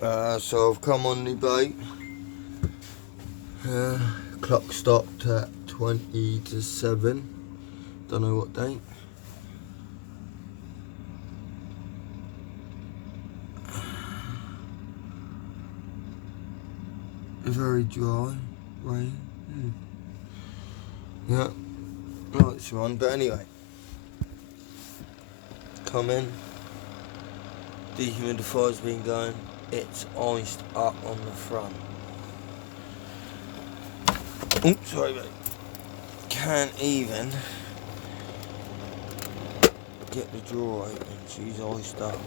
So I've come on the boat. Clock stopped at 20 to 7. Don't know what date. Very dry rain. Yeah, lights are on, but anyway. Come in. Dehumidifier's been going. It's iced up on the front. Oh, sorry mate. Can't even get the drawer open. She's iced up.